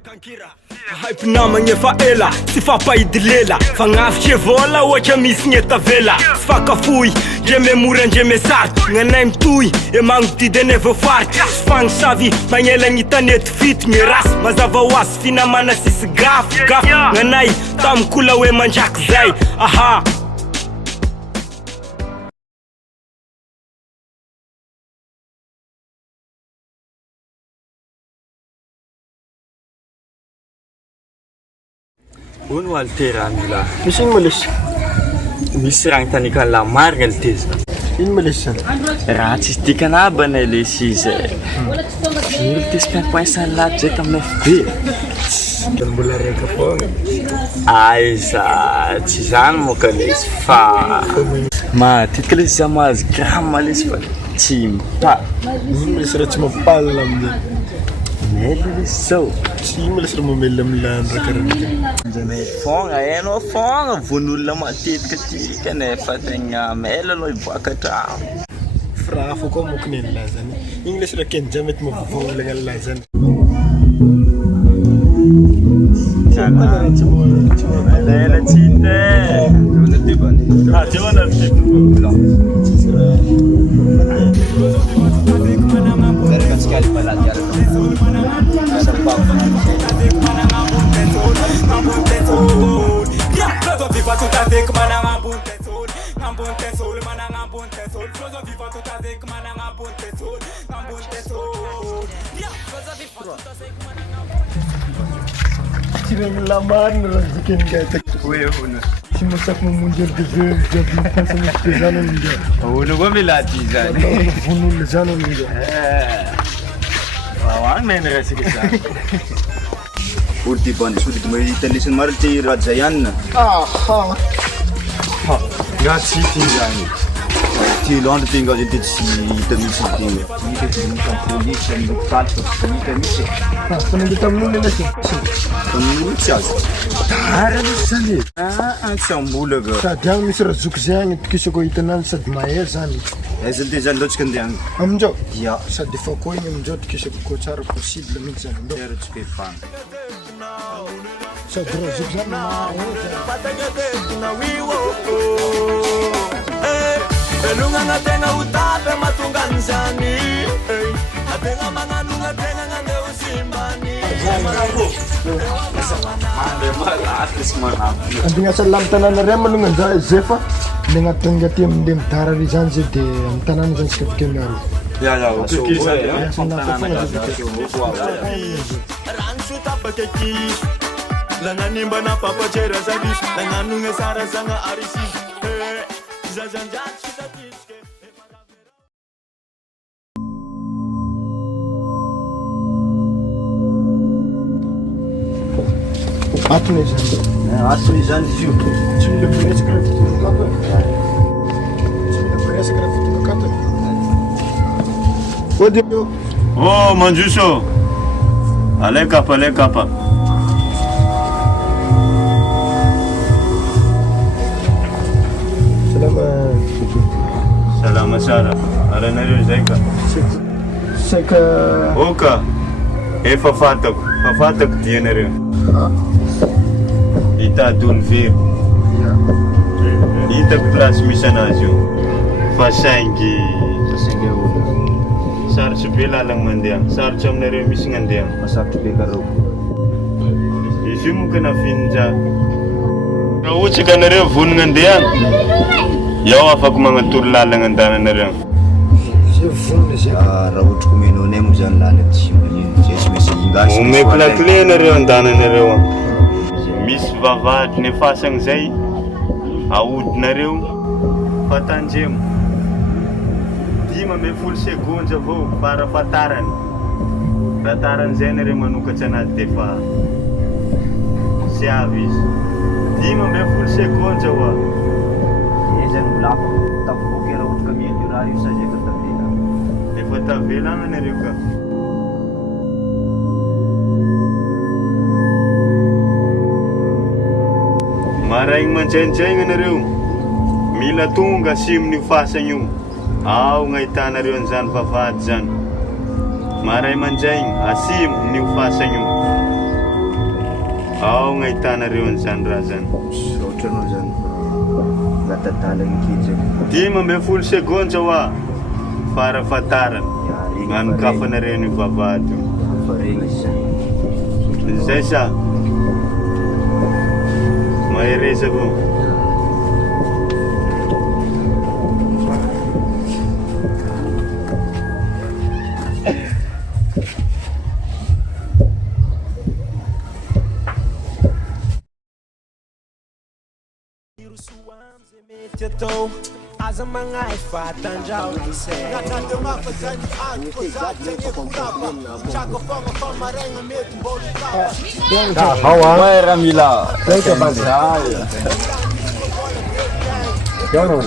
Hype namagna efa ela, sy fampahidilela fagnafitry vola ohatra misy ny etavela sy fakafoy, ndre memora ndre mesaty gnanay mitoy e magnodidy an'evo faritry sy fagnosavy magnela gny tanety fito gny rasy mazava ho azy finamana sisy gafy gnanay tamikola hoe mandraky zay aha. Ono alteranula. Misy ino malesy? Misy raha nitanika la marina le teza. Ino malesy zany? Raha tsisy dikana banay le sizy. Firy tesika point salade zay taminay FB. Mbola reka foana. Aiza, tsy zany moka lesy fa matetika lesy za mahazo grama lesy fa tsy mipa. Ino malesy raha tsy mampalina amin'iny? Mela lesy zao. Tsy ino malesy raha mamela milandra karaha mela fogna hainao fogna von'olona matetika tika nefa tegna mela anao hiboaka trano. Frafa koa mokony ny lazany. Ino lesy raha kenja mety mavovolagna ny lazany. Ela tite. Ah, tu vas dans Tirando la marina raha zikany gata. Oui, hono. Tsy masaky mamonjy rdv jiaby fansamity zany amin'izay. Hono koa milady zany. Von'olona zany amin'izay. Hoagny na ny resaka zany. Urti band sulit mahita lesson maro ty raja ihany. Aha. Grazie ty zany. Ty londra ty nga zay tsy hita misy ty. Fa nandito amin'olona lesy. Tamin'olo tsy azo. Tara lesy zany. Antsambolaka. Sady agny misy raha zoky zay agny tokisako hitanany sady mahay zany. Aiza ty zany loatsika andeha agny. Amin'izao? Ya. Sady efa koa igny amin'izao tokisako koa tsara possible mihitsy zany. Tera tsy kefana. Sady raha zoky zany mahay Belunga tena utape matunganzani atenga manganunga tena ngande usimbani andigna salam tanana malonga za zefa ndegna tonga aty amin'le midara ry zany zay de amin'ny tanàna zany sika avike miaro. Ja, ja, okej zany. Ranchu tapakeki langanimba na papachera zabis langanunga sara zanga arisi zazanjat shitatiske. Atony zany. Asy zany izy io. Tsy mila presaka raha fitondra kapa. Tsy mila presaka raha fitondra kapa. Ody io. Oh, Manjuso. Aleka apa, aleka apa. Salama. Salama sana. Ala na rin zay ka. Saka. Oka. Fafatako dia na rin. Ita dun vir. Ita class mission ajo. Fasangi. Sar sebela lang mandiang. Sar jam na rin missing andiang. Masakit be karo. Isi mo ka na finja. Kauci ka na rin vun ngandiang. Yaw afak mga turlalang ang dana na rin. Raha ohatra ko menonay mo zany lany ty zay tsy misy ingasy. Umepla-kle na rin ang dana na rin. Miss vavahady nefasang zay. Aod na rin. Patanjem. Di may full seconds avao para pataran. Pataran zay na rin manukat sa natin pa. Si Avis. Di may full seconds avao. Zany molafa tapoboky raha ohatra ka mihety raha io sa zay ka tavela. Efa tavela na rin ka. Maraming manjay-jay na rin. Mila tunga sim ni fasan yung. Aw ngaita na rin zan vavad zan. Maraming manjay asim ni fasan yung. Ao gn'ahitanareo an'izany raha zany. Ohatranao zany latadalagny kidy zany. 12 secondes hoa farafatarana gn'anokafanareo ny vavahady io. Fa regny izy zany. Zay sa mahereza avao. Aza mangai fatanjao dise nakate mafazani anko zate kulapa chako fama fama renga metu bolika Hawa Ramila. Thank you, Banzi. Yono,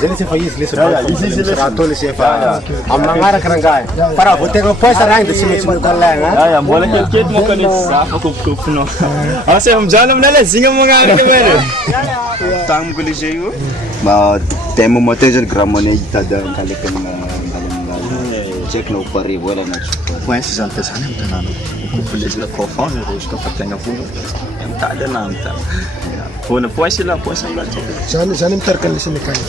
zele se faz isso, isso rato se faz. Amangara karangai. Para voter no pois ainda se mete no colega. Mbola kelikely moka ny zafa kopikoponao. Asa amijano aminay zinga magnaraka velho. Tagny moko le jeu io. Ba tema moteur zany gramone hitady ankaleka amina check no pare voilà na. Points zany tazany amin'ny tanàna. Kolezina profond rosika fa tegna fona. Mitady ananta. Fona points la points amlaty. Zany mitarika ny siny kany.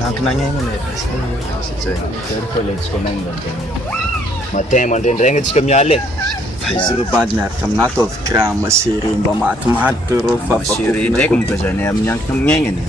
Nankinagnaigna ne. Zay. Fa le tsiko nanga. Matin mandrendraigna tsika miala e. Fa izy reo bady miaraka aminato avy grama série mba matimaty reo fa Série ndraiky mibazany amin'ny ankina amin'aignany.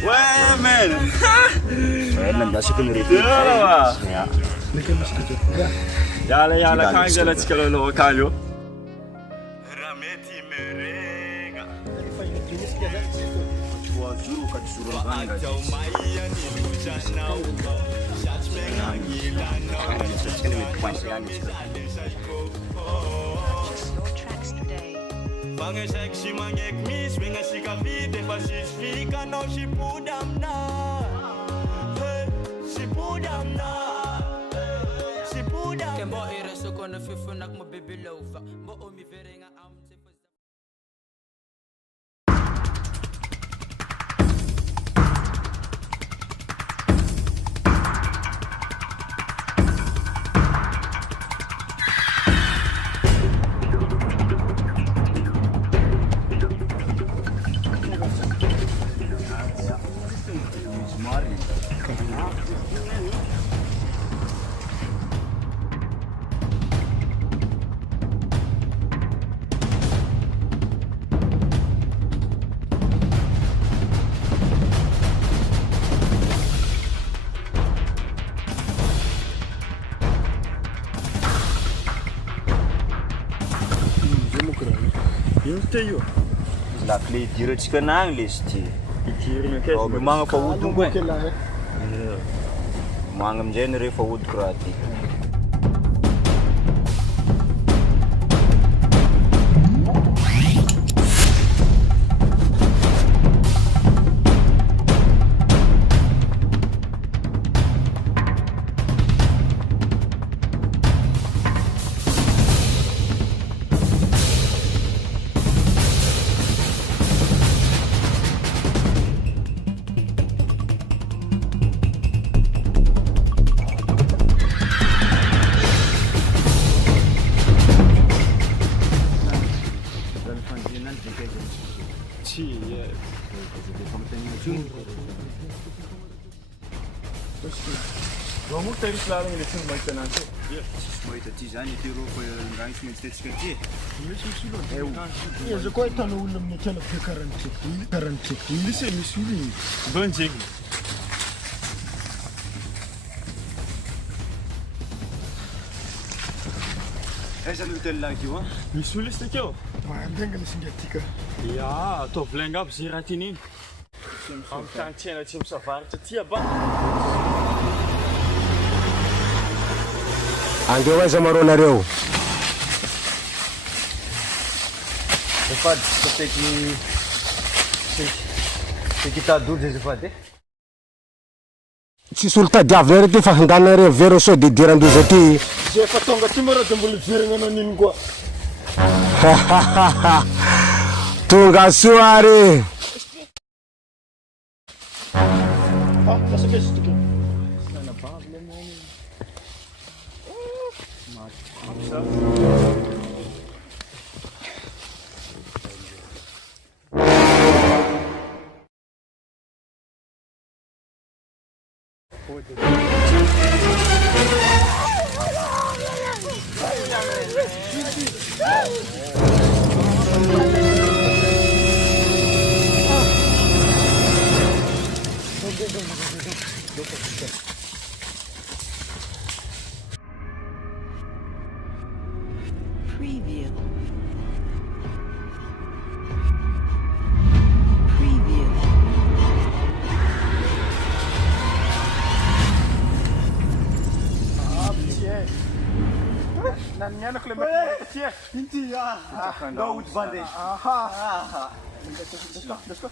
Ouais man. Nandasy ko nirito. Yala kangala tsika loloha akany io. Ramety merega. Bangesak si mangek mis Menga si kavide Fasis fika no si pudam na Si pudam na Si pudam na Kembo ira so kono fifunak mo bibilova Mo umi verenga am Io La clé diretsika nagny le izy ty. itirina akaiky. Magna fa hodiko e. Magna amin'izay ny rehefa hodiko raha ty. Vao moa tarisy lalagna le tsy mahita ananjy. Tsy mahita ty zany ty rô fa rano tsy maintsy tetsika ty. Izy koa hitanao olona amin'ny akela be karantsika. Misy olona banjegny. Aiza ny hôtel lahy io? Misy olo izy takeo. Mandenga nisy ingatika. Ya, atao vilainga aby zay raha tian'iny. Amin'ny tany tsena tsy misavaritra ty aba. Andeo aiza marô nareo? Zafady, teky hitady olo zay zafady e. Tsisy olo tadiavina rety fa handanareo vero sao de dirandoza ty. Zay efa tonga ty marô de mbola iveragna anao nino koa. Tonga soa ary. Lasa besa tokoa. Preview. Preview. Nanianako le mety tia. Inty ndao ody bandeja. Let's go.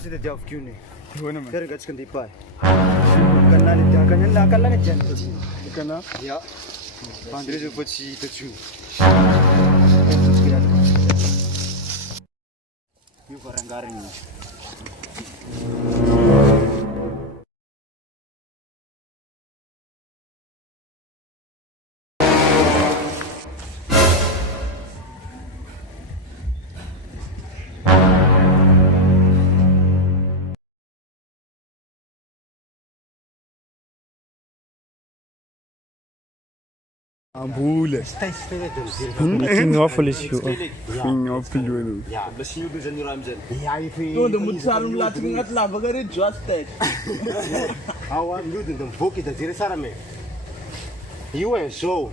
Sida diavy kiu ne. Hoana man. Kaya gatsika andeha ipay. Akanala diany. Kana. Ya. Andre zay fa tsy hita tsony. Io varangariny. Ambula. Finofalo izy io. Finofalo io. Basinho do zany raha amizany. Tonda mutsalo milatsaka agnaty lavaka reto joasy tety. Ao miodiny de mivoaka da jere sara me. Io e zao.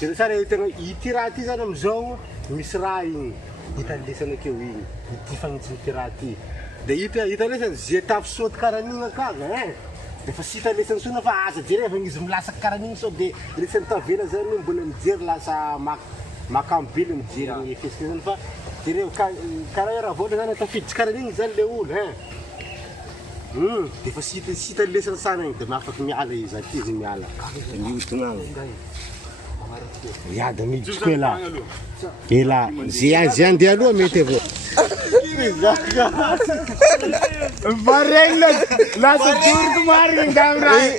Jere sara tegna ity raha ty zany amizao misy raha igny hitan'ny lesana akeo igny ity fagnitsiny ty raha ty de hita lesany ze tafisaoty karan'igny akaga de fa sy hita lesany sona fa asa jereva izy milasaky karan'igny sao de lesany tavela zany mbola mijery lasa makambily mijery ny efesika zany fa jereo karaha io raha vola zany tafiditsy karan'igny zany le olo de fa sy hita lesany sana igny de mafaky miala izy aty izy miala de mihodina agny ya da miditsy koa la ela ze azy andeha aloha mety avao Bareng lasa jurku maring gamrai.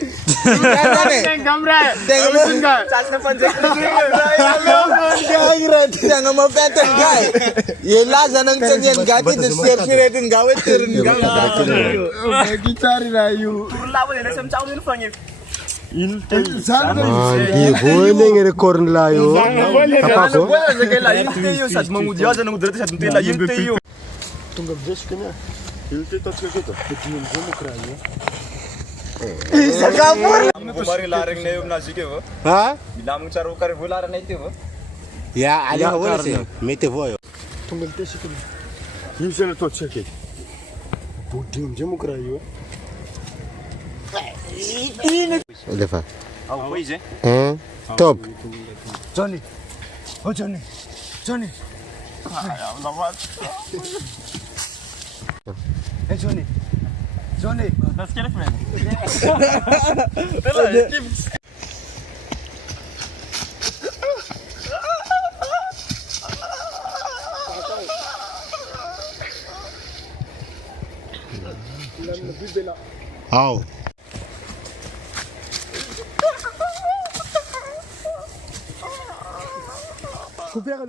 Jangan mau peten guys. Yelah jangan cenyen gati desir-siretin gawe turun gawe. Bagi cari rayu. Lawan yang sem caw ni fanya. Di boleh ngerekor layu. Apa ko? Boleh sekali inte yo sad mamudia jangan mudah sad tela inte yo. Tunggu bes kena. Ilte tot kita. Begini kamu kerja. Bisa kabur. Kemarin larang nih nasi ke wo? Ha? Bilang cari ukar bulan nih wo? Ya, ada apa sih? Mete voyo. Tunggu tes kena. Ini sana tot sakit. Begini kamu kerja. Lefa. Oh, pois é. Top. Johnny. Oh Johnny. Johnny. Hey Johnny. Johnny. Das kira friend. Au. Kupia ka